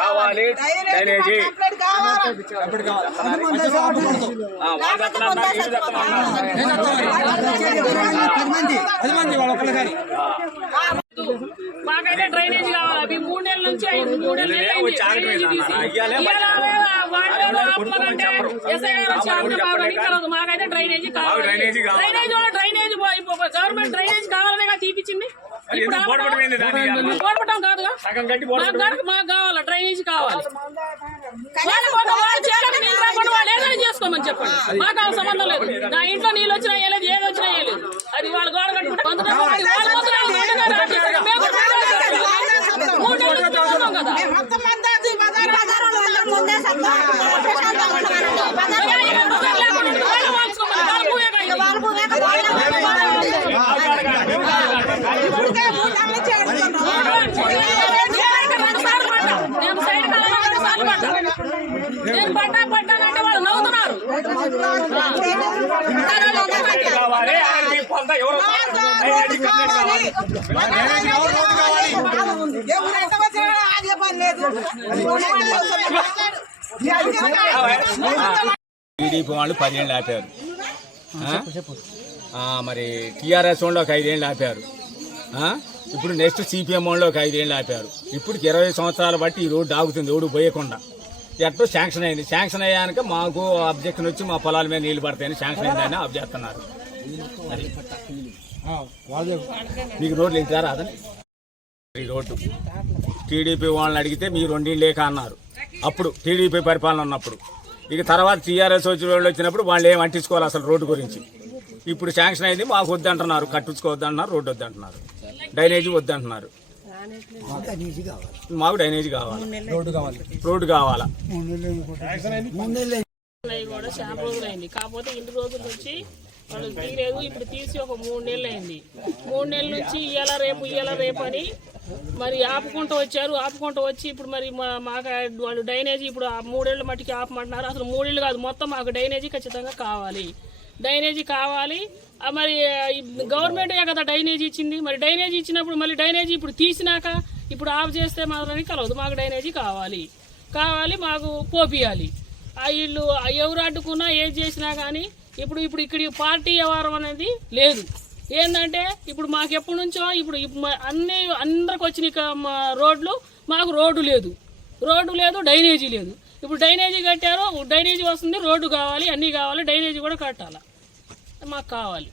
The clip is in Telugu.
కావాలి డ్రైనేజీ మాకైతే డ్రైనేజ్ కావాలి. అవి 3 నెలల నుంచి 3 నెలలు మాకైతే డ్రైనేజీ కావాలి. డ్రైనేజ్ గవర్నమెంట్ డ్రైనేజ్ కావాలనే తీపిచ్చింది. కోల్పటం కాదుగా, మాకు కావాలి డ్రైనేజ్ కావాలి. వాళ్ళు ఏదైనా చేసుకోమని చెప్పండి, మాకు ఆ సంబంధం లేదు. నా ఇంట్లో నీళ్ళు వచ్చినా వేయలేదు, ఏది వచ్చినా వేయలేదు. అది వాళ్ళు గోడ కట్టుకుంటే నేను పడ్డానంటే వాళ్ళు నవ్వుతున్నారు. టీడీపీ వాళ్ళు 10 ఏళ్ళు ఆపారు, మరి టీఆర్ఎస్ వాళ్ళు ఒక 5 ఏళ్ళు ఆపారు, ఇప్పుడు నెక్స్ట్ సిపిఎం వాళ్ళు ఒక 5 ఏళ్ళు ఆపారు. ఇప్పుడు 20 సంవత్సరాలు బట్టి ఈ రోడ్డు ఆగుతుంది, రోడ్డు పోయకుండా. ఎట్టో శాంక్షన్ అయింది. శాంక్షన్ అయ్యాక మాకు అబ్జెక్షన్ వచ్చి మా పొలాల మీద నీళ్లు పడతాయని శాంక్షన్ అయిందని అబ్ చేస్తున్నారు. అది మీకు రోడ్లు ఇంకా రాదని ఈ రోడ్డు టీడీపీ వాళ్ళని అడిగితే మీరు 2 ఇళ్ళేక అన్నారు అప్పుడు టీడీపీ పరిపాలన ఉన్నప్పుడు. ఇక తర్వాత టీఆర్ఎస్ వాళ్ళు వచ్చినప్పుడు వాళ్ళు ఏం అంటించుకోవాలి అసలు రోడ్డు గురించి. ఇప్పుడు శాంక్షన్ అయింది, మాకు వద్దంటున్నారు, కట్టించుకోవద్దంటున్నారు, రోడ్డు వద్దంటున్నారు, డ్రైనేజీ వద్దంటున్నారు. మాకు డ్రైనేజీ కావాలి, రోడ్డు కావాలా. కూడా చాలా రోజులు అయింది, కాకపోతే ఇన్ని రోజుల నుంచి వాళ్ళు తీయలేదు. ఇప్పుడు తీసి ఒక 3 నెలలు అయింది. 3 నెలల నుంచి ఇయ్యాల రేపు అని మరి ఆపుకుంటూ వచ్చారు. ఆపుకుంటూ వచ్చి ఇప్పుడు మరి మాకు వాళ్ళు డ్రైనేజీ ఇప్పుడు 3 ఏళ్ళ మట్టికి ఆపమంటున్నారు. అసలు 3 ఏళ్ళు కాదు, మొత్తం మాకు డ్రైనేజీ ఖచ్చితంగా కావాలి. డ్రైనేజీ కావాలి. మరి గవర్నమెంట్ కదా డ్రైనేజీ ఇచ్చింది. మరి డ్రైనేజీ ఇచ్చినప్పుడు మళ్ళీ డ్రైనేజీ ఇప్పుడు తీసినాక ఇప్పుడు ఆఫ్ చేస్తే మాత్రం కలవదు. మాకు డ్రైనేజీ కావాలి, మాకు పోపియాలి. ఆ ఇల్లు ఎవరు అడ్డుకున్నా ఏది చేసినా కానీ ఇప్పుడు ఇక్కడ పార్టీ వ్యవహారం అనేది లేదు. ఏంటంటే ఇప్పుడు మాకు ఎప్పటి నుంచో ఇప్పుడు అందరికి వచ్చిన రోడ్లు, మాకు రోడ్డు లేదు, డ్రైనేజీ లేదు. ఇప్పుడు డ్రైనేజీ కట్టారు, డ్రైనేజీ వస్తుంది, రోడ్డు కావాలి, అన్నీ కావాలి, డ్రైనేజీ కూడా కట్టాలి, మాకు కావాలి.